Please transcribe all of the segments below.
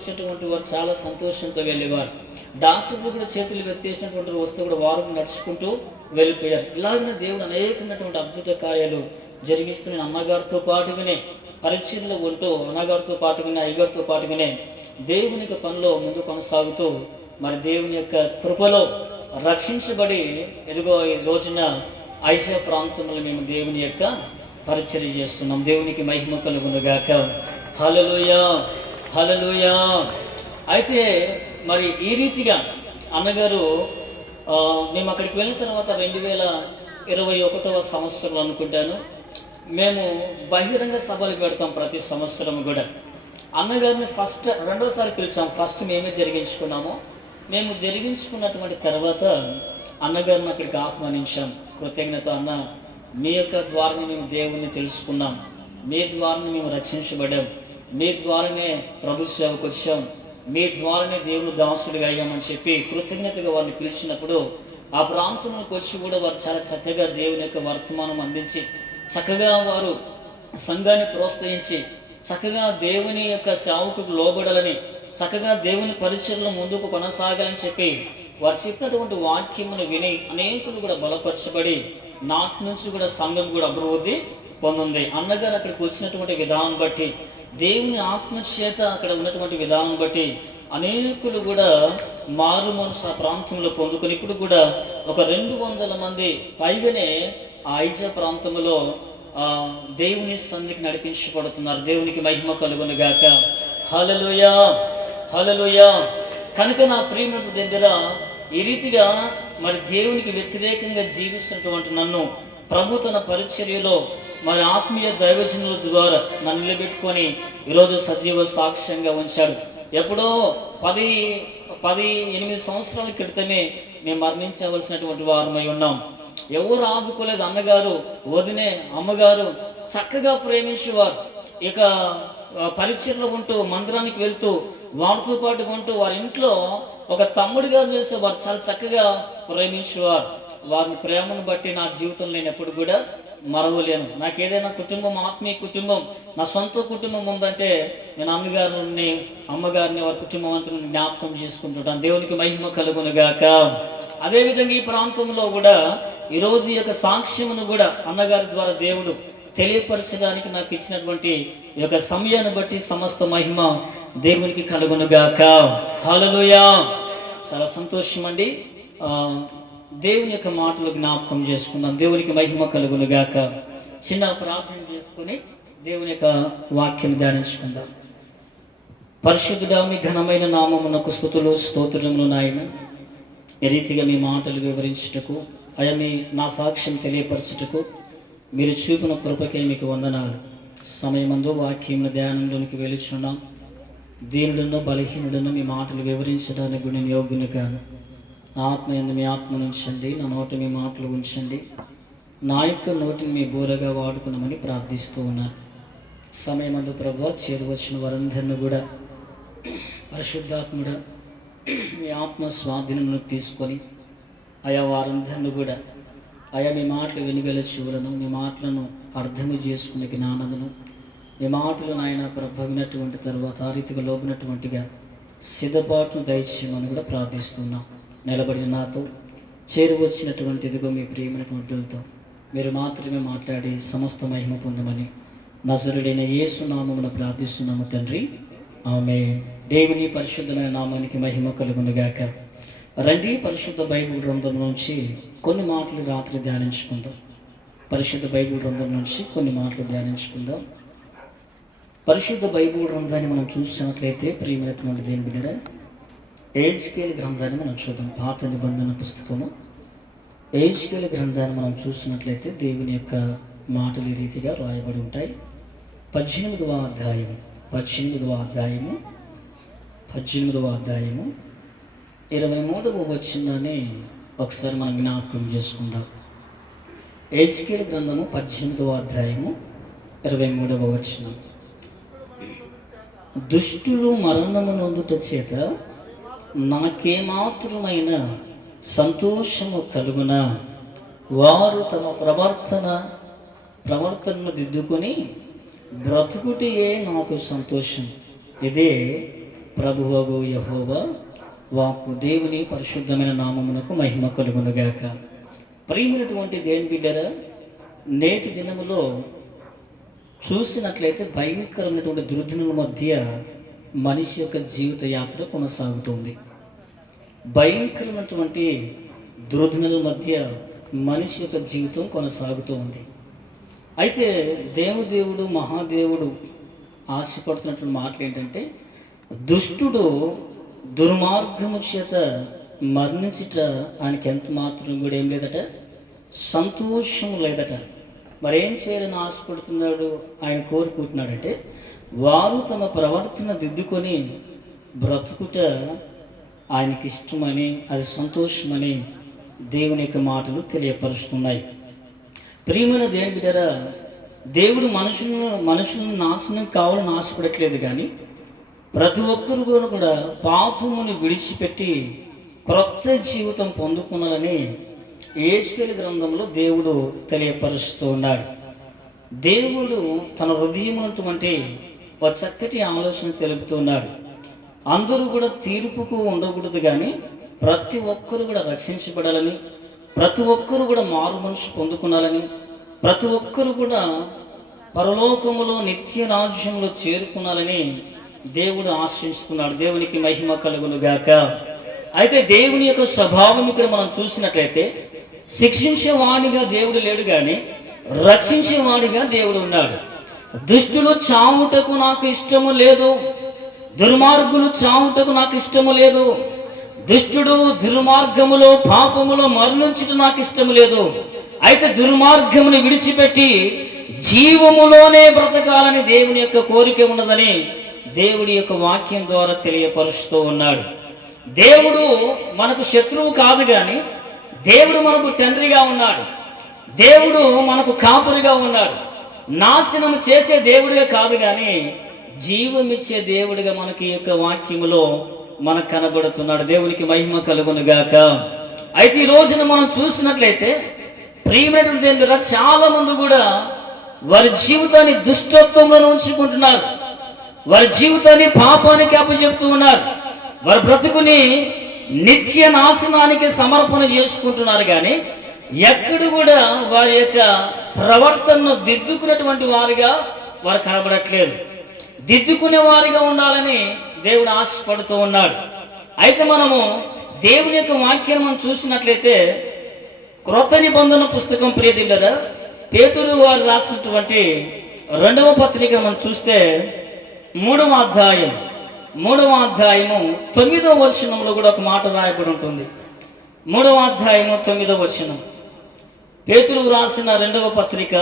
చేసినటువంటి వారు చాలా సంతోషంతో వెళ్ళేవారు. డాక్టర్లు కూడా చేతులు వెత్తేసినటువంటి వస్తే కూడా వారు నడుచుకుంటూ వెళ్ళిపోయారు. ఇలాగనే దేవుడు అనేకమైనటువంటి అద్భుత కార్యాలు జరిగిస్తున్న అమ్మగారితో పాటుగానే పరిచయంలో ఉంటూ అన్నగారితో పాటుగానే అయ్యగారితో పాటుగానే దేవుని యొక్క పనిలో ముందు కొనసాగుతూ మరి దేవుని యొక్క కృపలో రక్షించబడి ఎదుగో ఈ రోజున ఐసా ప్రాంతంలో మేము దేవుని యొక్క పరిచర్య చేస్తున్నాం. దేవునికి మహిమ కలుగునుగాక. హల్లెలూయా. హలలుయా అయితే మరి ఈ రీతిగా అన్నగారు మేము అక్కడికి వెళ్ళిన తర్వాత రెండు వేల ఇరవై ఒకటవ సంవత్సరం అనుకుంటాను. మేము బహిరంగ సభలు పెడతాం ప్రతి సంవత్సరం కూడా. అన్నగారిని ఫస్ట్ రెండోసారి పిలిచాం. ఫస్ట్ మేమే జరిగించుకున్నాము. మేము జరిగించుకున్నటువంటి తర్వాత అన్నగారిని అక్కడికి ఆహ్వానించాం. కృతజ్ఞత అన్న మీ యొక్క ద్వారానే మేము దేవుణ్ణి తెలుసుకున్నాం. మీ ద్వారానే మేము రక్షించబడాం మీ ద్వారానే ప్రభు సేవకు వచ్చాం. మీ ద్వారానే దేవుని దాసుడిగా అయ్యామని చెప్పి కృతజ్ఞతగా వారిని పిలిచినప్పుడు ఆ ప్రాంతంలోకి వచ్చి కూడా వారు చాలా చక్కగా దేవుని యొక్క వర్తమానం అందించి చక్కగా వారు సంఘాన్ని ప్రోత్సహించి చక్కగా దేవుని యొక్క సేవకుకు లోబడాలని చక్కగా దేవుని పరిచయంలో ముందుకు కొనసాగాలని చెప్పి వారు చెప్పినటువంటి వాక్యమును విని అనేకులు కూడా బలపరచబడి నాటి నుంచి కూడా సంఘం కూడా అభివృద్ధి పొందింది. అన్నగారు అక్కడికి వచ్చినటువంటి విధానం బట్టి దేవుని ఆత్మచేత అక్కడ ఉన్నటువంటి విధానం బట్టి అనేకులు కూడా మారు మనసు ఆ ప్రాంతంలో పొందుకొని ఇప్పుడు కూడా ఒక రెండు వందల మంది పైగానే ఆ ఐజ ప్రాంతంలో దేవుని సంధికి నడిపించబడుతున్నారు. దేవునికి మహిమ కలుగునుగాక. హలలుయా హలలుయా కనుక నా ప్రియమైన దగ్గర ఈ రీతిగా మరి దేవునికి వ్యతిరేకంగా జీవిస్తున్నటువంటి నన్ను ప్రభు తన పరిచర్యలో మరి ఆత్మీయ దైవజనుల ద్వారా నన్ను నిలబెట్టుకొని ఈరోజు సజీవ సాక్ష్యంగా ఉంచాడు. ఎప్పుడో పది పది ఎనిమిది సంవత్సరాల క్రితమే మేము మరణించవలసినటువంటి వారమై ఉన్నాం. ఎవరు ఆదుకోలేదు అన్నగారు వదినే అమ్మగారు చక్కగా ప్రేమించేవారు. ఇక పరిచయలో ఉంటూ మందిరానికి వెళ్తూ వారితో పాటు ఉంటూ వారి ఇంట్లో ఒక తమ్ముడిగా చూసి వారు చాలా చక్కగా ప్రేమించేవారు. వారి ప్రేమను బట్టి నా జీవితంలో నేను ఎప్పుడు కూడా మరవలేను. నాకు ఏదైనా కుటుంబం ఆత్మీయ కుటుంబం నా సొంత కుటుంబం ఉందంటే నేను అమ్మగారిని అమ్మగారిని వారి కుటుంబం అంతా జ్ఞాపకం చేసుకుంటుంటాను. దేవునికి మహిమ కలుగునుగాక అదేవిధంగా ఈ ప్రాంతంలో కూడా ఈరోజు ఈ యొక్క సాక్ష్యమును కూడా అన్నగారి ద్వారా దేవుడు తెలియపరచడానికి నాకు ఇచ్చినటువంటి ఈ యొక్క సమయాన్ని బట్టి సమస్త మహిమ దేవునికి కలుగునుగాక హలలుయా చాలా సంతోషం అండి దేవుని యొక్క మాటలు జ్ఞాపకం చేసుకుందాం. దేవునికి మహిమ కలుగునుగాక చిన్న ప్రార్థన చేసుకుని దేవుని యొక్క వాక్యం ధ్యానించుకుందాం. పరిశుద్ధుడా మీ ఘనమైన నామమునకు స్థుతులు స్తోత్రములు నాయన. ఈ రీతిగా మీ మాటలు వివరించుటకు అయ్యా మీ నా సాక్ష్యం తెలియపరచుటకు మీరు చూపిన కృపకే మీకు వందనాలు. సమయమందు వాక్యం ధ్యానంలోనికి వెలుచున్నాం. దీనుడున్న బలహీనుడున్న మీ మాటలు వివరించడానికి నేను యోగ్యుని కాను. నా ఆత్మ ఎందు మీ ఆత్మను ఉంచండి నా నోటి మీ మాటలు ఉంచండి. నా యొక్క నోటిని మీ బోరగా వాడుకున్నామని ప్రార్థిస్తూ ఉన్నాను. సమయమందు ప్రభు చేరు వచ్చిన వారందరిని కూడా పరిశుద్ధాత్ముడ మీ ఆత్మ స్వాధీనమును తీసుకొని ఆయా వారందరిని కూడా ఆయా మీ మాటలు వెనుగల చెవులను మీ మాటలను అర్థము చేసుకునే జ్ఞానమును మీ మాటలు నాయన ప్రభవినటువంటి తర్వాత ఆ రీతిగా లోపినటువంటిగా సిద్ధపాటును దయచేయమని కూడా ప్రార్థిస్తున్నాం. నిలబడిన నాతో చేరువచ్చినటువంటి ఇదిగో మీ ప్రియమైనటువంటి వాళ్ళతో మీరు మాత్రమే మాట్లాడి సమస్త మహిమ పొందమని నజరుడైన యేసు నామమున ప్రార్థిస్తున్నాము తండ్రి. ఆమె దేవుని పరిశుద్ధమైన నామానికి మహిమ కలుగునుగాక. రండి పరిశుద్ధ బైబిల్ గ్రంథం నుంచి కొన్ని మాటలు రాత్రి ధ్యానించుకుందాం. పరిశుద్ధ బైబిల్ గ్రంథం నుంచి కొన్ని మాటలు ధ్యానించుకుందాం. పరిశుద్ధ బైబిల్ గ్రంథాన్ని మనం చూసినట్లయితే ప్రియమైనటువంటి దేని బిడ్డ ఏజ్కేలి గ్రంథాన్ని మనం చూద్దాం. పాత నిబంధన పుస్తకము. ఏజ్కేలి గ్రంథాన్ని మనం చూసినట్లయితే దేవుని యొక్క మాటలు ఈ రీతిగా రాయబడి ఉంటాయి. పద్దెనిమిదవ అధ్యాయము. పద్దెనిమిదవ అధ్యాయము. పద్దెనిమిదవ అధ్యాయము. ఇరవై మూడవ వచ్చిందని ఒకసారి మనం జ్ఞాపకం చేసుకుందాం. ఏజ్కేల్ గ్రంథము పద్దెనిమిదవ అధ్యాయము ఇరవై మూడవ వచ్చిన దుష్టులు మరణము నొందుట చేత నాకేమాత్రమైన సంతోషము కలుగున? వారు తమ ప్రవర్తన ప్రవర్తనను దిద్దుకొని బ్రతుకుటియే నాకు సంతోషం. ఇదే ప్రభువగు యహోవా వాకు దేవుని పరిశుద్ధమైన నామమునకు మహిమ కలుగునుగాక. ప్రియమైనటువంటి దేని బిడ్డరా నేటి దినములో చూసినట్లయితే భయంకరమైనటువంటి దుర్దినుల మధ్య మనిషి యొక్క జీవిత యాత్ర కొనసాగుతుంది. భయంకరమైనటువంటి దుర్దినుల మధ్య మనిషి యొక్క జీవితం కొనసాగుతూ ఉంది అయితే దేవదేవుడు మహాదేవుడు ఆశపడుతున్నటువంటి మాటలు ఏంటంటే దుష్టుడు దుర్మార్గము చేత మరణించుట ఆయనకి ఎంత మాత్రం కూడా ఏం లేదట? సంతోషం లేదట. మరేం చేయాలని ఆశపడుతున్నాడు? ఆయన కోరుకుంటున్నాడంటే వారు తమ ప్రవర్తన దిద్దుకొని బ్రతుకుట ఆయనకి ఇష్టమని అది సంతోషమని దేవుని యొక్క మాటలు తెలియపరుస్తున్నాయి. ప్రియమైన దేని బిడ్డరా దేవుడు మనుషులను మనుషులను నాశనం కావాలని ఆశపడట్లేదు కానీ ప్రతి ఒక్కరు కూడా పాపమును పాపముని విడిచిపెట్టి క్రొత్త జీవితం పొందుకున్నారని ఏజ్పేరు గ్రంథంలో దేవుడు తెలియపరుస్తూ ఉన్నాడు. దేవుడు తన హృదయం ఉన్నటువంటి ఒక చక్కటి ఆలోచన తెలుపుతున్నాడు. అందరూ కూడా తీర్పుకు ఉండకూడదు కానీ ప్రతి ఒక్కరు కూడా రక్షించబడాలని ప్రతి ఒక్కరు కూడా మారు మనసు పొందుకునాలని ప్రతి ఒక్కరు కూడా పరలోకములో నిత్య రాజ్యంలో చేరుకునాలని దేవుడు ఆశిస్తున్నాడు. దేవునికి మహిమ కలుగునుగాక అయితే దేవుని యొక్క స్వభావం ఇక్కడ మనం చూసినట్లయితే శిక్షించేవాడిగా దేవుడు లేడు కానీ రక్షించేవాడిగా దేవుడు ఉన్నాడు. దుష్టులు చావుటకు నాకు ఇష్టము లేదు. దుర్మార్గులు చావుటకు నాకు ఇష్టము లేదు. దుష్టుడు దుర్మార్గములో పాపములో మరణించుట నాకు ఇష్టము లేదు. అయితే దుర్మార్గముని విడిచిపెట్టి జీవములోనే బ్రతకాలని దేవుని యొక్క కోరిక ఉన్నదని దేవుడి యొక్క వాక్యం ద్వారా తెలియపరుస్తూ ఉన్నాడు. దేవుడు మనకు శత్రువు కాదు కానీ దేవుడు మనకు తండ్రిగా ఉన్నాడు. దేవుడు మనకు కాపురిగా ఉన్నాడు. నాశనం చేసే దేవుడిగా కాదు కానీ జీవమిచ్చే దేవుడిగా మనకి యొక్క వాక్యములో మనకు కనబడుతున్నాడు. దేవునికి మహిమ కలుగునుగాక అయితే ఈ రోజున మనం చూసినట్లయితే ప్రియమైనటువంటి దేని దగ్గర చాలా మంది కూడా వారి జీవితాన్ని దుష్టత్వంలో ఉంచుకుంటున్నారు. వారి జీవితాన్ని పాపానికి అప్పచెప్తూ ఉన్నారు. వారి బ్రతుకుని నిత్య నాశనానికి సమర్పణ చేసుకుంటున్నారు కానీ ఎక్కడ కూడా వారి యొక్క ప్రవర్తనను దిద్దుకున్నటువంటి వారిగా వారు కనబడట్లేదు. దిద్దుకునే వారిగా ఉండాలని దేవుడు ఆశపడుతూ ఉన్నాడు. అయితే మనము దేవుని యొక్క వాక్యాన్ని మనం చూసినట్లయితే క్రొత్త నిబంధన పుస్తకం ప్రియదిల్లరా పేతురు వారు రాసినటువంటి రెండవ పత్రిక మనం చూస్తే మూడవ అధ్యాయం మూడవ అధ్యాయము తొమ్మిదవ వచనంలో కూడా ఒక మాట రాయబడి ఉంటుంది. మూడవ అధ్యాయము తొమ్మిదవ వచనం. పేతురు రాసిన రెండవ పత్రిక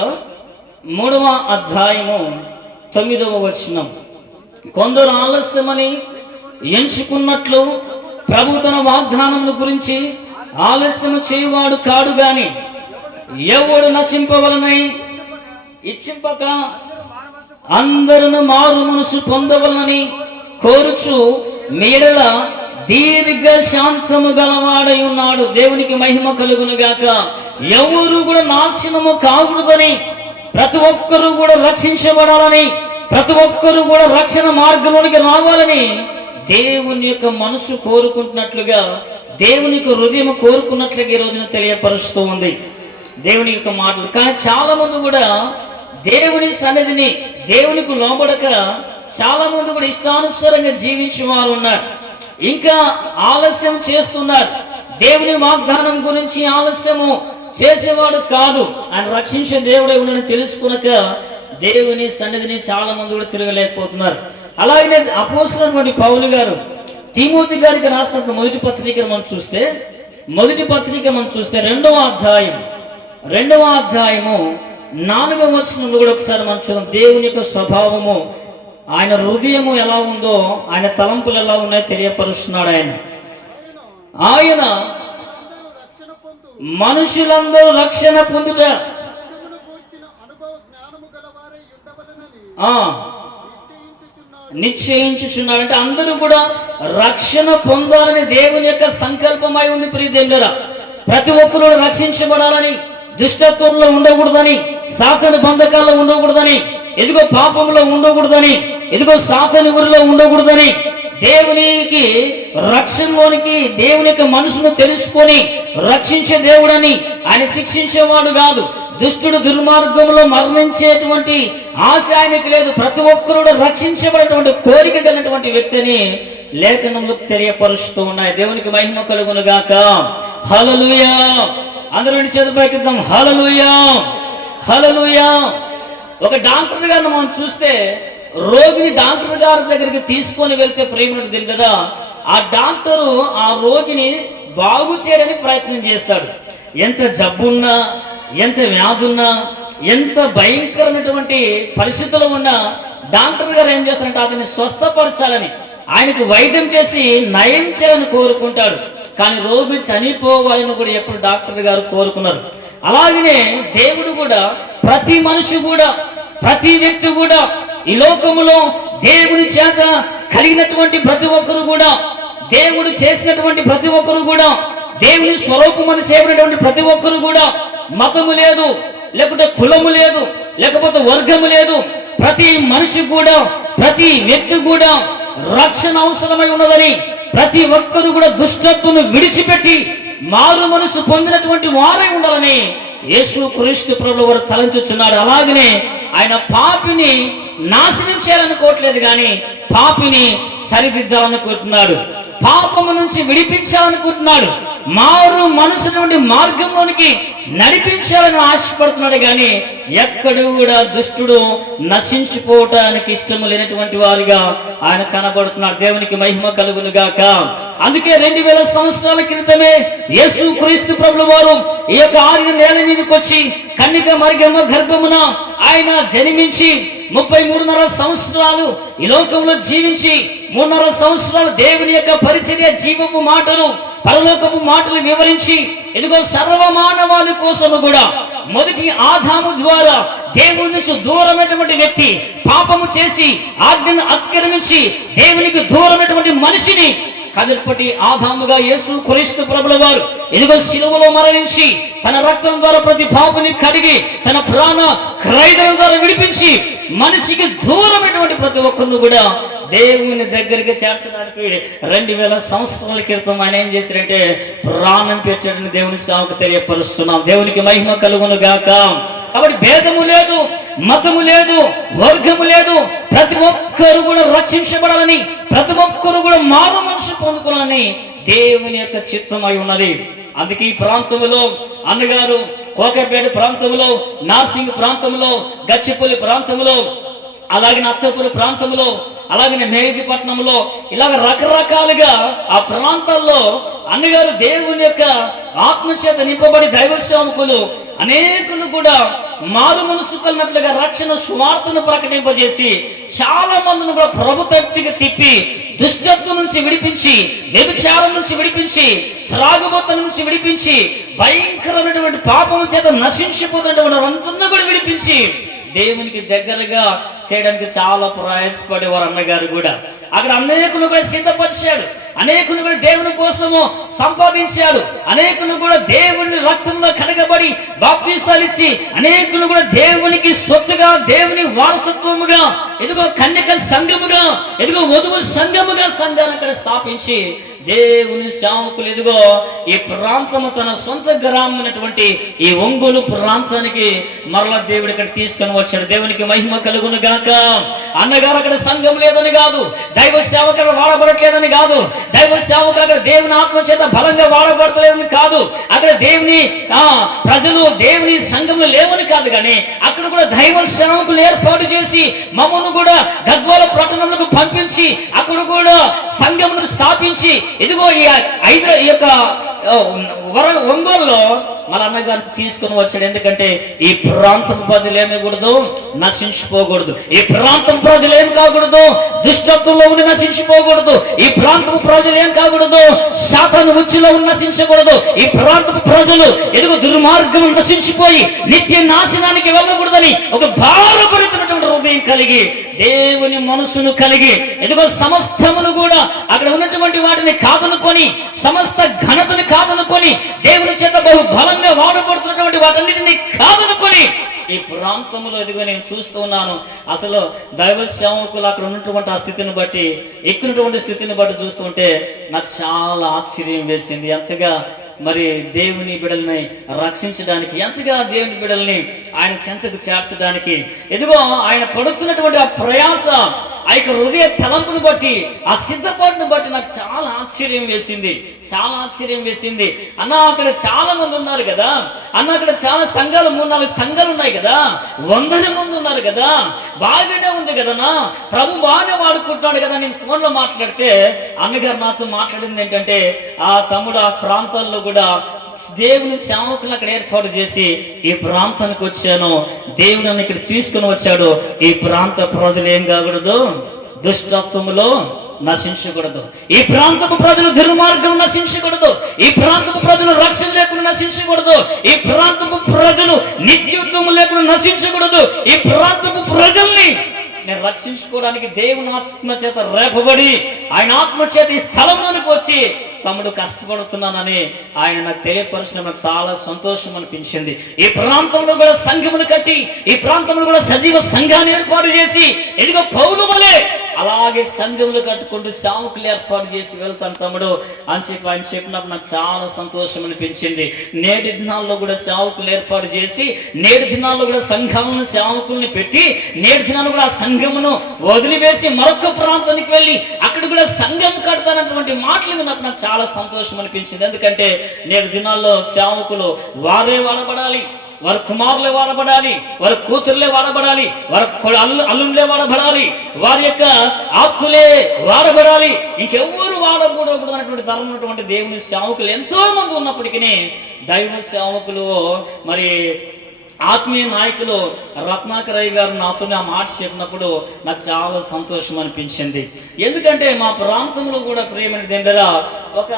మూడవ అధ్యాయము తొమ్మిదవ వచనం. కొందరు ఆలస్యమని ఎంచుకున్నట్లు ప్రభు తన వాగ్దానముల గురించి ఆలస్యము చేయువాడు కాడు గాని ఎవడు నశింపవలనై ఇచ్చింపక అందరును మారు మనసు పొందవలనని కోరుచు మీడల దీర్ఘ శాంతము గలవాడై ఉన్నాడు. దేవునికి మహిమ కలుగునుగాక గాక. ఎవరు కూడా నాశనము కాకూడదని ప్రతి ఒక్కరూ కూడా రక్షించబడాలని ప్రతి ఒక్కరూ కూడా రక్షణ మార్గంలోనికి రావాలని దేవుని యొక్క మనసు కోరుకుంటున్నట్లుగా దేవుని యొక్క హృదయం కోరుకున్నట్లుగా ఈ రోజున తెలియపరుస్తూ ఉంది. దేవుని యొక్క మాటలు. కానీ చాలా మంది కూడా దేవుని సన్నిధిని దేవునికి లోబడక చాలా మంది కూడా ఇష్టానుసారంగా జీవించే వారు ఉన్నారు. ఇంకా ఆలస్యం చేస్తున్నారు. దేవుని వాగ్దానం గురించి ఆలస్యము చేసేవాడు కాదు. ఆయన రక్షించే దేవుడే ఉండని తెలుసుకునక దేవుని సన్నిధిని చాలా మంది కూడా తిరగలేకపోతున్నారు. అలాగనే అపోసినటువంటి పౌలు గారు తిమోతి గారికి రాసినటువంటి మొదటి పత్రికను మనం చూస్తే మొదటి పత్రిక మనం చూస్తే రెండవ అధ్యాయం రెండవ అధ్యాయము నాలుగవ వచనంలో కూడా ఒకసారి మనం చూద్దాం. దేవుని యొక్క స్వభావము ఆయన హృదయము ఎలా ఉందో ఆయన తలంపులు ఎలా ఉన్నాయో తెలియపరుస్తున్నాడు ఆయన. ఆయన మనుషులందరూ రక్షణ పొందుట అంటే అందరూ కూడా రక్షణ పొందాలని దేవుని యొక్క సంకల్పమై ఉంది ప్రియదేంద్ర ప్రతి ఒక్కరు రక్షించబడాలని దుష్టత్వంలో ఉండకూడదని సాతని బంధకాల్లో ఉండకూడదని ఎదుగో పాపంలో ఉండకూడదని ఎదుగో సాతని ఊరిలో ఉండకూడదని దేవునికి రక్షణలోనికి దేవునికి మనసును తెలుసుకొని రక్షించే దేవుడని ఆయన శిక్షించేవాడు కాదు. దుష్టుడు దుర్మార్గంలో మరణించేటువంటి ఆశ ఆయనకి లేదు. ప్రతి ఒక్కరు రక్షించబడేటువంటి కోరిక కలిగినటువంటి వ్యక్తిని లేఖనంలో తెలియపరుస్తూ ఉన్నాయి. దేవునికి మహిమ కలుగును గాక. హలలుయా అందరూ రెండు చేతులు పైకిద్దాం హలలుయా హలలుయా ఒక డాక్టర్ గారిని మనం చూస్తే రోగిని డాక్టర్ గారి దగ్గరికి తీసుకొని వెళ్తే ప్రేమను తెలుసు కదా ఆ డాక్టరు ఆ రోగిని బాగు చేయడానికి ప్రయత్నం చేస్తాడు. ఎంత జబ్బున్నా ఎంత వ్యాధున్నా ఎంత భయంకరమైనటువంటి పరిస్థితులు ఉన్నా డాక్టర్ గారు ఏం చేస్తారంటే అతన్ని స్వస్థపరచాలని ఆయనకు వైద్యం చేసి నయం చేయాలని కోరుకుంటాడు. కానీ రోగి చనిపోవాలని కూడా ఎప్పుడు డాక్టర్ గారు కోరుకున్నారు. అలాగనే దేవుడు కూడా ప్రతి మనిషి కూడా ప్రతి వ్యక్తి కూడా ఈ లోకములో దేవుని చేత కలిగినటువంటి ప్రతి ఒక్కరు కూడా దేవుడు చేసినటువంటి ప్రతి ఒక్కరు కూడా దేవుని స్వరూపమని చేయబడినటువంటి ప్రతి ఒక్కరు కూడా మతము లేదు లేకుంటే కులము లేదు లేకపోతే వర్గము లేదు. ప్రతి మనిషి కూడా ప్రతి వ్యక్తి కూడా రక్షణ అవసరమై ఉన్నదని ప్రతి ఒక్కరు కూడా దుష్టత్వను విడిచిపెట్టి మారు మనసు పొందినటువంటి వారై ఉండాలని యేసు క్రీస్తు ప్రభువు వారు తలంచుచున్నాడు. అలాగనే ఆయన పాపిని నాశనం చేయాలనుకోవట్లేదు కానీ పాపిని సరిదిద్దాలనుకుంటున్నాడు. పాపము నుంచి విడిపించాలనుకుంటున్నాడు. మారు మనసు నుండి మార్గంలోనికి నడిపించాలని ఆశపడుతున్నాడు కానీ ఎక్కడు కూడా దుష్టుడు నశించిపోవటానికి ఇష్టము లేనటువంటి వారిగా ఆయన కనబడుతున్నాడు. దేవునికి మహిమ కలుగును గాక. అందుకే రెండు వేల సంవత్సరాల క్రితమే యేసు క్రీస్తు ప్రభుల వారు ఈ యొక్క ఆర్య నేల మీదకి వచ్చి కన్నిక మార్గమ్మ గర్భమున ఆయన జన్మించి ముప్పై మూడున్నర సంవత్సరాలు ఈ లోకంలో జీవించి మూడున్నర సంవత్సరాలు దేవుని యొక్క పరిచర్య జీవపు మాటలు పరలోకపు మాటలు వివరించి ఇదిగో సర్వమానవాళి కోసము కూడా మొదటి ఆధాము ద్వారా దేవుని నుంచి దూరమైనటువంటి వ్యక్తి పాపము చేసి ఆజ్ఞను అతిక్రమించి దేవునికి దూరమైనటువంటి మనిషిని కదిరిపటి ఆదాముగా యేసు క్రీస్తు ప్రభుల వారు. ఇదిగో శిలువలో మరణించి తన రక్తం ద్వారా ప్రతి పాపుని కడిగి తన ప్రాణ క్రైదనం ద్వారా విడిపించి మనిషికి దూరమైనటువంటి ప్రతి ఒక్కరిని కూడా దేవుని దగ్గరికి చేర్చడానికి రెండు వేల సంవత్సరాల క్రితం ఆయన ఏం చేశారంటే ప్రాణం పెట్టాడని దేవుని సాగుకు తెలియపరుస్తున్నాం. దేవునికి మహిమ కలుగును గాక. కాబట్టి భేదము లేదు. మతము లేదు వర్గము లేదు. ప్రతి ఒక్కరు కూడా రక్షించబడాలని ప్రతి ఒక్కరు కూడా మారు మనిషి పొందుకోవాలని దేవుని యొక్క చిత్తమై ఉన్నది. అందుకే ఈ ప్రాంతంలో అన్నగారు కోకపేట ప్రాంతంలో నార్సింగ్ ప్రాంతంలో గచ్చిపల్లి ప్రాంతంలో అలాగే అత్తపురి ప్రాంతంలో అలాగే మేదిపట్నంలో ఇలాగ రకరకాలుగా ఆ ప్రాంతాల్లో అన్నగారు దేవుని యొక్క ఆత్మచేత నింపబడి దైవ సేవకులు అనేకులు కూడా మారు మనసు కలిగినట్లుగా రక్షణ స్వార్థను ప్రకటింపజేసి చాలా మందిని కూడా ప్రభు తట్టిగా తిప్పి దుష్టత్వం నుంచి విడిపించి వ్యభిచారం నుంచి విడిపించి త్రాగుబోత నుంచి విడిపించి భయంకరమైనటువంటి పాపం చేత నశించిపోతున్నటువంటి వారందరినీ కూడా విడిపించి దేవునికి దగ్గరగా చేయడానికి చాలా ప్రయాసపడేవారు అన్నగారు కూడా. అక్కడ అనేకులు కూడా సిద్ధపరిచాడు అనేకులు కూడా దేవుని కోసము సంపాదించాడు. అనేకులు కూడా దేవుని రక్తంలో కడగబడి బాప్తీసాలు ఇచ్చి అనేకులు కూడా దేవునికి స్వత్తుగా దేవుని వారసత్వముగా ఎదుగో కన్యక సంఘముగా ఎదుగో వధువు సంఘముగా సంఘాన్ని అక్కడ స్థాపించి దేవుని సేవకులు ఎదుగో ఈ ప్రాంతము తన సొంత గ్రామైనటువంటి ఈ ఒంగోలు ప్రాంతానికి మరలా దేవుడు ఇక్కడ తీసుకొని వచ్చాడు. దేవునికి మహిమ కలుగును గాక. అన్నగారు అక్కడ సంఘం లేదని కాదు దైవ సేవకులు వాడబడట్లేదని కాదు దైవ సేవకులు అక్కడ దేవుని ఆత్మ చేత బలంగా వాడబడతలేదని కాదు అక్కడ దేవుని ప్రజలు దేవుని సంఘంలో లేవని కాదు కానీ అక్కడ కూడా దైవ సేవకులు ఏర్పాటు చేసి మమ్మల్ని కూడా గద్వాల పట్టణంలో పంపించి అక్కడ కూడా సంఘమును స్థాపించి ఇదిగో ఈ ఐదు ఈ యొక్క వర ఒంగోలులో మన అన్నగారిని తీసుకుని వచ్చాడు ఎందుకంటే ఈ ప్రాంతం ప్రజలు ఏమకూడదు నశించిపోకూడదు. ఈ ప్రాంతం ప్రజలు ఏం కాకూడదు? దుష్టత్వంలో ఉండి నశించిపోకూడదు. ఈ ప్రాంతం ప్రజలు ఏం కాకూడదు? శాతను ఉచ్చులో ఉండి నశించకూడదు. ఈ ప్రాంతం ప్రజలు ఎదుగు దుర్మార్గం నశించిపోయి నిత్య నాశనానికి వెళ్ళకూడదని ఒక భారపడిన కలిగి దేవుని మనసును కలిగి ఎదుగో సమస్తమును కూడా అక్కడ ఉన్నటువంటి వాటిని కాదనుకొని సమస్త ఘనతను కాదనుకొని దేవుని చేత బహు బలంగా వాడబడుతున్నటువంటి వాటన్నిటిని కాదనుకొని ఈ ప్రాంతంలో ఎదుగో నేను చూస్తూ ఉన్నాను. అసలు దైవ సేవకులు అక్కడ ఉన్నటువంటి ఆ స్థితిని బట్టి ఎక్కినటువంటి స్థితిని బట్టి చూస్తుంటే నాకు చాలా ఆశ్చర్యం వేసింది. ఎంతగా మరి దేవుని బిడల్ని రక్షించడానికి ఎంతగా దేవుని బిడల్ని ఆయన చెంతకు చేర్చడానికి. ఎదుగో ఆయన పడుతున్నటువంటి ఆ ప్రయాస ఆ యొక్క హృదయ తలంపును బట్టి ఆ సిద్ధపాటును బట్టి నాకు చాలా ఆశ్చర్యం వేసింది. చాలా ఆశ్చర్యం వేసింది. అన్న అక్కడ చాలా మంది ఉన్నారు కదా. అన్న అక్కడ చాలా సంఘాలు మూడు నాలుగు సంఘాలు ఉన్నాయి కదా. వందల మంది ఉన్నారు కదా. బాగానే ఉంది కదనా ప్రభు బాగానే వాడుకుంటున్నాడు కదా. నేను ఫోన్లో మాట్లాడితే అన్నగారు నాతో మాట్లాడింది ఏంటంటే ఆ తమ్ముడు ఆ ప్రాంతాల్లో కూడా దేవుని సేవకులు అక్కడ ఏర్పాటు చేసి ఈ ప్రాంతానికి వచ్చాను. దేవుడు నన్ను ఇక్కడ తీసుకుని వచ్చాడు. ఈ ప్రాంత ప్రజలు ఏం కాకూడదు? దుష్టత్వములో నశించకూడదు. ఈ ప్రాంతపు ప్రజలు దుర్మార్గం నశించకూడదు. ఈ ప్రాంతపు ప్రజలు రక్షణ లేకుండా నశించకూడదు. ఈ ప్రాంతపు ప్రజలు నిత్యోత్వం లేకుండా నశించకూడదు. ఈ ప్రాంతపు ప్రజల్ని నేను రక్షించుకోవడానికి దేవుని ఆత్మ చేత రేపబడి ఆయన ఆత్మ చేత ఈ స్థలంలోనికి వచ్చి తమ్ముడు కష్టపడుతున్నానని ఆయన నాకు తెలియపరచడం నాకు చాలా సంతోషం అనిపించింది. ఈ ప్రాంతంలో కూడా సంఘమును కట్టి ఈ ప్రాంతంలో కూడా సజీవ సంఘాన్ని ఏర్పాటు చేసి ఇదిగో పౌలు వలే అలాగే సంఘములు కట్టుకుంటూ శాముకులు ఏర్పాటు చేసి వెళ్తాను తమ్ముడు. అని చెప్పి ఆయన చెప్పినప్పుడు నాకు చాలా సంతోషం అనిపించింది. నేటి దినాల్లో కూడా సేవకులు ఏర్పాటు చేసి నేటి దినాల్లో కూడా సంఘమును సేవకుల్ని పెట్టి నేటి దినాల్లో కూడా ఆ సంఘమును వదిలివేసి మరొక ప్రాంతానికి వెళ్ళి అక్కడ కూడా సంఘం కడతానటువంటి మాటలు విన్నప్పుడు నాకు చాలా సంతోషం అనిపించింది. ఎందుకంటే నేటి దినాల్లో సేవకులు వారే వాడబడాలి. వారి కుమారులే వాడబడాలి వారి కూతుర్లే వాడబడాలి వారి అల్లు అల్లుండ్లే వాడబడాలి. వారి యొక్క ఆప్తులే వాడబడాలి. ఇంకెవ్వరు వాడకూడదు అన్నటువంటి తరం ఉన్నటువంటి దేవుని సేవకులు ఎంతో మంది ఉన్నప్పటికీ దైవ సేవకులు మరి ఆత్మీయ నాయకులు రత్నాకరయ్య గారు నాతో ఆ మాట చెప్పినప్పుడు నాకు చాలా సంతోషం అనిపించింది. ఎందుకంటే మా ప్రాంతంలో కూడా ప్రియమైన దగ్గర ఒక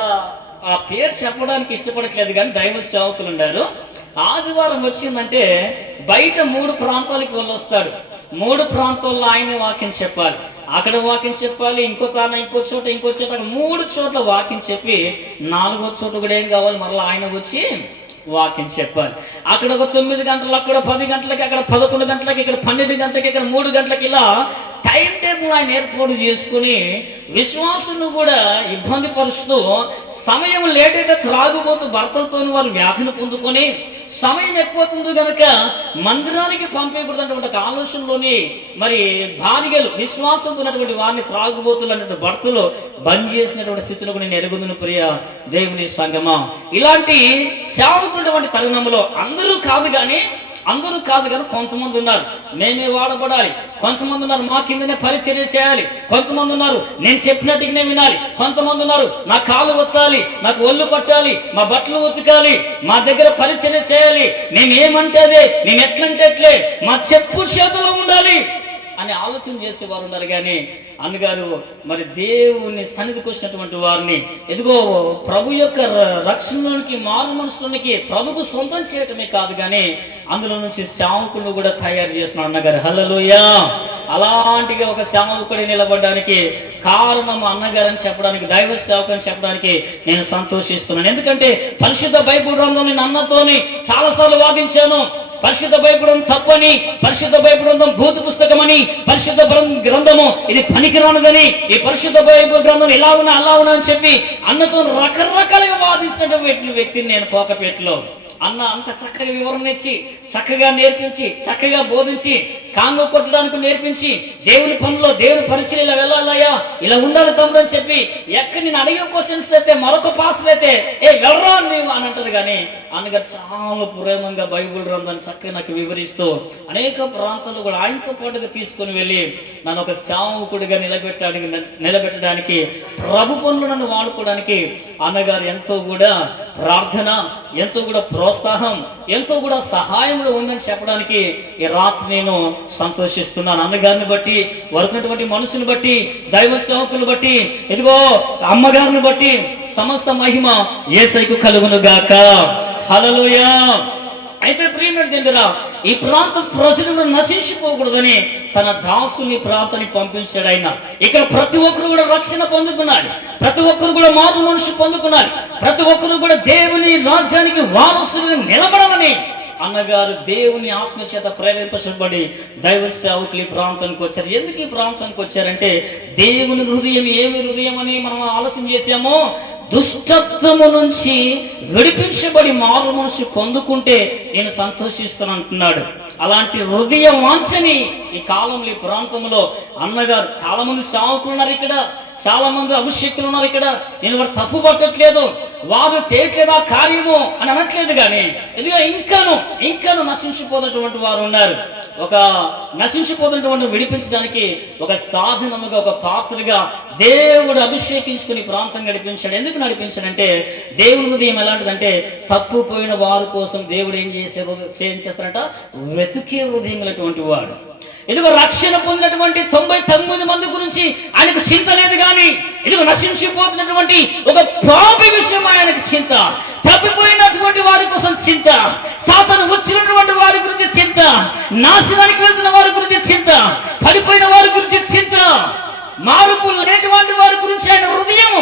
ఆ పేరు చెప్పడానికి ఇష్టపడట్లేదు కానీ దైవ సేవకులు ఉన్నారు. ఆదివారం వచ్చిందంటే బయట మూడు ప్రాంతాలకు వెళ్ళొస్తాడు మూడు ప్రాంతాల్లో ఆయన వాక్యం చెప్పాలి. అక్కడ వాక్యం చెప్పాలి ఇంకో తాన ఇంకో చోట ఇంకో చోట మూడు చోట్ల వాక్యం చెప్పి నాలుగో చోట కూడా ఏం కావాలి? మరలా ఆయన వచ్చి వాక్యం చెప్పాలి. అక్కడ ఒక తొమ్మిది గంటలు అక్కడ పది గంటలకి అక్కడ పదకొండు గంటలకి ఇక్కడ పన్నెండు గంటలకి ఇక్కడ మూడు గంటలకి ఇలా టైం టేబుల్ ఆయన ఏర్పాటు చేసుకుని విశ్వాసును కూడా ఇబ్బంది పరుస్తూ సమయం లేట్ అయితే త్రాగుబోతు భర్తలతో వారు వ్యాధిని పొందుకొని సమయం ఎక్కువవుతుంది కనుక మందిరానికి పంపేయకూడదన్నటువంటి ఆలోచనలోని మరి భార్యలు విశ్వాసంతో ఉన్నటువంటి వారిని త్రాగుబోతులు అన్నటువంటి భర్తలు బంద్ చేసినటువంటి స్థితిలో నేను ఎరుగుదును ప్రియ దేవుని సంగమ. ఇలాంటి సేవకున్నటువంటి తరుణంలో అందరూ కాదు కానీ అందరూ కాదు కానీ కొంతమంది ఉన్నారు. మేమే వాడబడాలి. కొంతమంది ఉన్నారు మా కిందనే పరిచర్య చేయాలి. కొంతమంది ఉన్నారు నేను చెప్పినట్టుగానే వినాలి. కొంతమంది ఉన్నారు నా కాలు ఒత్తాలి నాకు ఒళ్ళు పట్టాలి మా బట్టలు ఉతకాలి మా దగ్గర పరిచర్య చేయాలి. నేను ఏమంటే అదే నేను ఎట్లంటే ఎట్లే మా చెప్పు చేతిలో ఉండాలి. అని ఆలోచన చేసేవారు ఉన్నారు కానీ అన్నగారు మరి దేవుని సన్నిధికి వచ్చినటువంటి వారిని ఎదుగో ప్రభు యొక్క ర- రక్షణలోనికి మారు మనుషులకి ప్రభుకు సొంతం చేయటమే కాదు కానీ అందులో నుంచి శావకులను కూడా తయారు చేసిన అన్నగారు. హల్లలోయా! అలాంటిగా ఒక సేవకుడి నిలబడడానికి కారణం అన్నగారు అని చెప్పడానికి దైవ సేవకు అని చెప్పడానికి నేను సంతోషిస్తున్నాను. ఎందుకంటే పరిశుద్ధ బైబుల్ రంగం నేను అన్నతోని చాలాసార్లు వాదించాను. పరిశుద్ధ బైబిలం తప్పని పరిశుద్ధ బైబిలం భూత పుస్తకమని పరిశుద్ధ గ్రంథము ఇది పనికిరానిదని ఈ పరిశుద్ధ బైబిల్ గ్రంథం ఎలా ఉన్నా అలా ఉన్నా అని చెప్పి అన్నతో రకరకాలుగా వాదించినటువంటి వ్యక్తిని నేను కోకపేటలో అన్న అంత చక్కగా వివరణ ఇచ్చి చక్కగా నేర్పించి చక్కగా బోధించి కాంగో కొట్టడానికి నేర్పించి దేవుని పనుల్లో దేవుని పరిచయం ఇలా వెళ్ళాలయ్యా. ఇలా ఉండాలి తమ్ముడు అని చెప్పి ఎక్కడ నేను అడిగే క్వశ్చన్స్ అయితే మరొక పాసులు అయితే ఏ వెళ్ళరా నీవు అని అంటారు కానీ అన్నగారు చాలా ప్రేమంగా బైబుల్ గ్రంథాన్ని చక్కగా నాకు వివరిస్తూ అనేక ప్రాంతాల్లో కూడా ఆయనతో పాటుగా తీసుకొని వెళ్ళి నన్ను ఒక సేవకుడిగా నిలబెట్టడానికి నిలబెట్టడానికి ప్రభు పనులు నన్ను వాడుకోవడానికి అన్నగారు ఎంతో కూడా ప్రార్థన ఎంతో కూడా ప్రోత్సాహం ఎంతో కూడా సహాయంలో ఉందని చెప్పడానికి ఈ రాత్రి నేను సంతోషిస్తున్నాను. అన్నగారిని బట్టి వరకున్నటువంటి మనుషుని బట్టి దైవ సేవకులు బట్టి ఇదిగో అమ్మగారిని బట్టి సమస్త మహిమ ఏసైకు కలుగును గాక హలలుయా అయితే ప్రియమైన దిండురా ఈ ప్రాంత ప్రజలు నశించిపోకూడదని తన దాసుని ప్రాంతాన్ని పంపించాడు ఆయన. ఇక్కడ ప్రతి ఒక్కరు కూడా రక్షణ పొందుకున్నాడు ప్రతి ఒక్కరు కూడా మారు మనిషి పొందుకున్నారు. ప్రతి ఒక్కరు కూడా దేవుని రాజ్యానికి వారసులు నిలబడమని అన్నగారు దేవుని ఆత్మ చేత ప్రేరేపించబడి దైవ సేవకులు ఈ ప్రాంతానికి వచ్చారు. ఎందుకు ఈ ప్రాంతానికి వచ్చారంటే దేవుని హృదయం ఏమి హృదయం అని మనం ఆలోచన చేసామో దుష్టత్వము నుంచి విడిపించబడి మారు మనసు పొందుకుంటే నేను సంతోషిస్తాను అంటున్నాడు. అలాంటి హృదయ వాంఛని ఈ కాలంలో ఈ ప్రాంతంలో అన్నగారు చాలా మంది సేవకులు ఉన్నారు ఇక్కడ చాలా మంది అభిషక్తులు ఉన్నారు ఇక్కడ. నేను వాడు తప్పు పట్టట్లేదు వారు చేయట్లేదు ఆ కార్యము అని అనట్లేదు కానీ ఎందుకంటే ఇంకాను ఇంకాను నశించిపోతున్నటువంటి వారు ఉన్నారు. ఒక నశించిపోతున్నటువంటి విడిపించడానికి ఒక సాధనముగా ఒక పాత్రగా దేవుడు అభిషేకించుకుని ప్రాంతం నడిపించాడు. ఎందుకు నడిపించాడంటే దేవుని హృదయం ఎలాంటిదంటే తప్పుపోయిన వారి కోసం దేవుడు ఏం చేసే ఏం చేస్తాడంట వెతుకే హృదయం వాడు. ఇదిగో రక్షణ పొందినటువంటి తొంభై తొమ్మిది మంది గురించి ఆయనకు చింత లేదు కానీ ఇదిగో నశించిపోతున్నటువంటి ఒక పాపి విషయం ఆయనకు చింత. తప్పిపోయినటువంటి వారి కోసం చింత. సాతను వచ్చినటువంటి వారి గురించి చింత. నాశనానికి వెళ్తున్న వారి గురించి చింత. పడిపోయిన వారి గురించి చింత. మారుపు లేనటువంటి వారి గురించి ఆయన హృదయం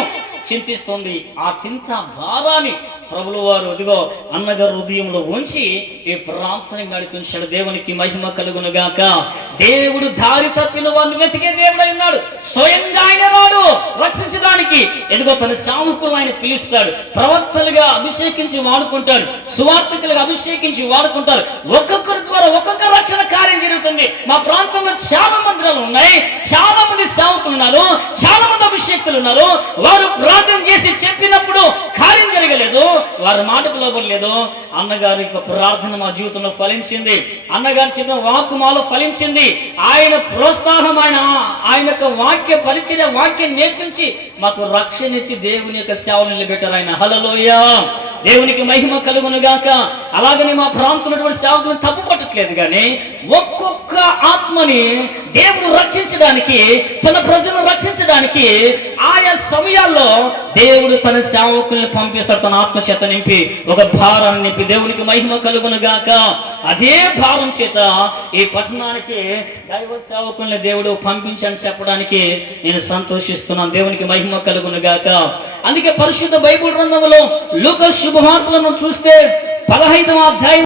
చింతిస్తుంది. ఆ చింత భావాన్ని ప్రభులు వారు ఇదిగో అన్నగారు హృదయంలో ఉంచి ఈ ప్రాంతాన్ని నడిపించాడు. దేవునికి మహిమ కలుగునుగాక దేవుడు దారి తప్పిన వారిని వెతికే దేవుడు ఉన్నాడు. స్వయంగా ఆయన వాడు రక్షించడానికి. ఎదుగో తన సాముకులు ఆయన పిలుస్తాడు. ప్రవక్తలుగా అభిషేకించి వాడుకుంటాడు. సువార్థకులుగా అభిషేకించి వాడుకుంటారు. ఒక్కొక్కరి ద్వారా ఒక్కొక్క రక్షణ కార్యం జరుగుతుంది. మా ప్రాంతంలో చాలా మందిరాలు ఉన్నాయి. చాలా మంది సేవకులు ఉన్నారు. చాలా మంది అభిషేక్తులు ఉన్నారు. వారు ప్రార్థన చేసి చెప్పినప్పుడు కార్యం జరగలేదు వారి మాటకు లోపడలేదు అన్నగారి యొక్క ప్రార్థన మా జీవితంలో ఫలించింది. అన్నగారు చెప్పిన వాక్కు మాలో ఫలించింది. ఆయన ప్రోత్సాహం ఆయన ఆయన యొక్క వాక్య పరిచయ వాక్యం నేర్పించి మాకు రక్షణ ఇచ్చి దేవుని యొక్క సేవలు నిలబెట్టారు ఆయన. హలలోయ దేవునికి మహిమ కలుగును గాక అలాగని మా ప్రాంతంలో ఉన్నటువంటి సేవకులను తప్పు పట్టట్లేదు కానీ ఒక్కొక్క ఆత్మని దేవుడు రక్షించడానికి తన ప్రజలను రక్షించడానికి ఆయా సమయాల్లో దేవుడు తన సేవకుల్ని పంపిస్తాడు తన ఆత్మచేత నింపి ఒక భారాన్ని నింపి దేవునికి మహిమ కలుగును గాక అదే భారం చేత ఈ పట్టణానికి దైవ సేవకుల్ని దేవుడు పంపించని చెప్పడానికి నేను సంతోషిస్తున్నాను. దేవునికి మహిమ కలుగును గాక అందుకే పరిశుద్ధ బైబుల్ గ్రంథంలో లుకసు శుభవార్తలను చూస్తే పదహైదవ అధ్యాయం